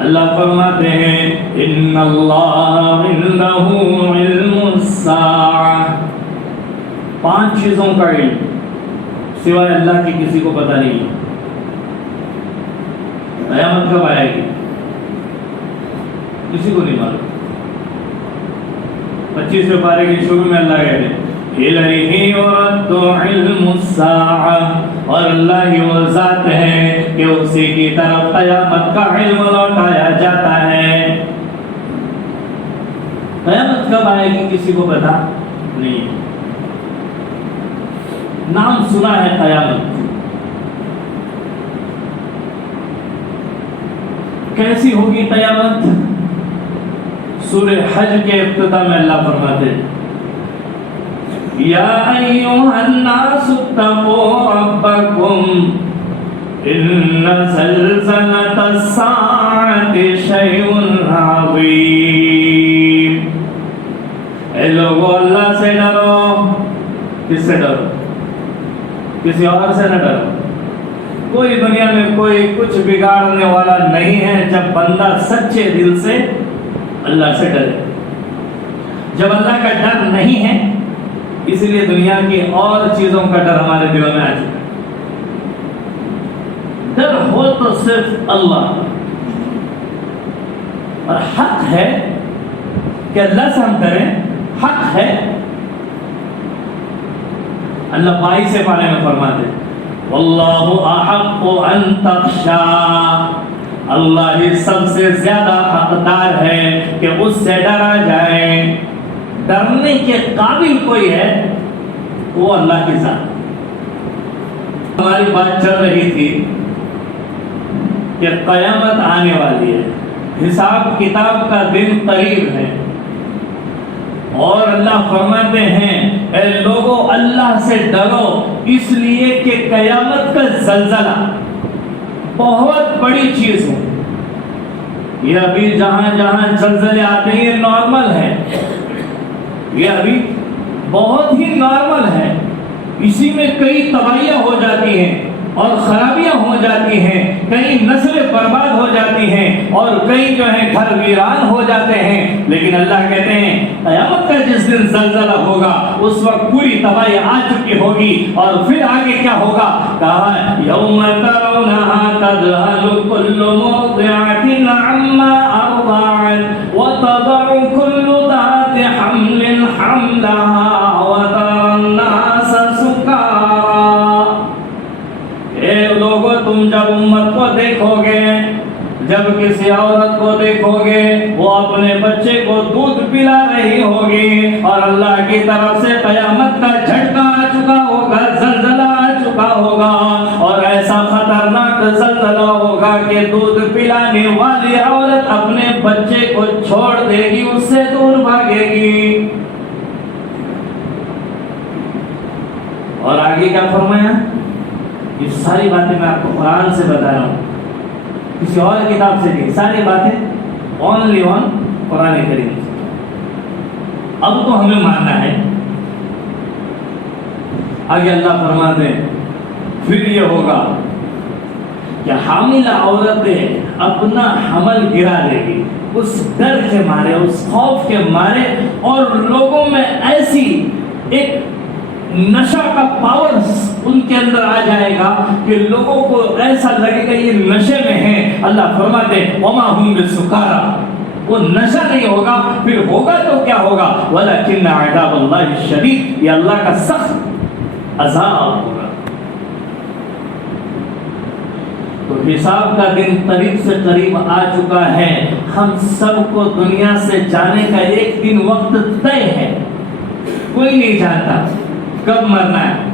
اللہ فرماتے ہیں ان اللہ عنده علم الساعہ، 5 چیزوں کا علم سوائے اللہ کی کسی کو پتہ نہیں ہے۔ قیامت کب آئے گی کسی کو نہیں معلوم۔ 25ویں پارے کے شروع میں اللہ کہتے ہیں الیہ یرد علم الساعہ، اور اللہ ہی وہ ذات ہے کہ اسی کی طرف قیامت کا علم لوٹایا جاتا ہے۔ قیامت کب آئے گی کسی کو پتہ نہیں، نام سنا ہے قیامت، کیسی ہوگی قیامت؟ سورہ حج کے افتتاح میں اللہ فرماتے ہیں یا ایھا الناس اتقوا ربکم ان زلزلۃ الساعۃ شیء عظیم۔ اے لوگو اللہ سے ڈرو۔ کس سے ڈرو؟ کسی اور سے نہ ڈرو۔ کوئی دنیا میں کوئی کچھ بگاڑنے والا نہیں ہے جب بندہ سچے دل سے اللہ سے ڈرے۔ جب اللہ کا ڈر نہیں ہے اس لیے دنیا کی اور چیزوں کا ڈر ہمارے دلوں میں آ چکا ہے۔ ڈر ہو تو صرف اللہ، اور حق ہے کہ اللہ سے ہم ڈریں، حق ہے۔ اللہ 22 پارے میں فرماتے واللہ احق ان تخشا، اللہ ہی سب سے زیادہ حقدار ہے کہ اس سے ڈرا جائے۔ ڈرنے کے قابل کوئی ہے وہ اللہ کی ذات۔ ہماری بات چل رہی تھی کہ قیامت آنے والی ہے، حساب کتاب کا دن قریب ہے، اور اللہ فرماتے ہیں اے لوگوں اللہ سے ڈرو، اس لیے کہ قیامت کا زلزلہ بہت بڑی چیز ہے۔ یہ ابھی جہاں جہاں زلزلے آتے ہیں یہ نارمل ہے، یہ ابھی بہت ہی نارمل ہے، اسی میں کئی تباہیاں ہو جاتی ہیں اور خرابیاں ہو جاتی ہیں، کئی نسلیں برباد ہو جاتی ہیں اور کئی جو ہے گھر ویران ہو جاتے ہیں، لیکن اللہ کہتے ہیں قیامت کا جس دن زلزلہ ہوگا اس وقت پوری تباہی آ چکی ہوگی، اور پھر آگے کیا ہوگا؟ کہا یوم ترونها تذهل كل مرضعة عما أرضعت وتضع كل ذات حمل حملها وترى الناس سكارى۔ اے لوگو تم جب امت کو دیکھو گے، جب کسی عورت کو دیکھو گے وہ اپنے بچے کو دودھ پلا رہی ہوگی، اور اللہ کی طرف سے قیامت کا جھٹکا آ چکا ہوگا، زلزلہ آ چکا ہوگا، اور ایسا خطرناک زلزلہ ہوگا کہ دودھ پلانے والی عورت اپنے بچے کو چھوڑ دے گی، اس سے دور بھاگے گی۔ اور آگے کیا فرمایا؟ یہ ساری باتیں میں آپ کو قرآن سے بتا رہا ہوں، کسی اور کتاب سے نہیں، ساری باتیں اونلی آن قرآن کریم سے۔ اب تو ہمیں ماننا ہے۔ آگے اللہ فرماتے ہیں پھر یہ ہوگا کہ حاملہ عورتیں اپنا حمل گرا دے گی، اس ڈر کے مارے، اس خوف کے مارے، اور لوگوں میں ایسی ایک نشہ کا پاور ان کے اندر آ جائے گا کہ لوگوں کو ایسا لگے گا یہ نشے میں ہیں۔ اللہ فرماتے ہیں وما هم بسکارى، وہ نشہ نہیں ہوگا، پھر ہوگا تو کیا ہوگا؟ ولکن عذاب اللہ شدید، یہ اللہ کا سخت عذاب ہوگا۔ تو حساب کا دن قریب سے قریب آ چکا ہے، ہم سب کو دنیا سے جانے کا ایک دن وقت طے ہے، کوئی نہیں جانتا کب مرنا ہے۔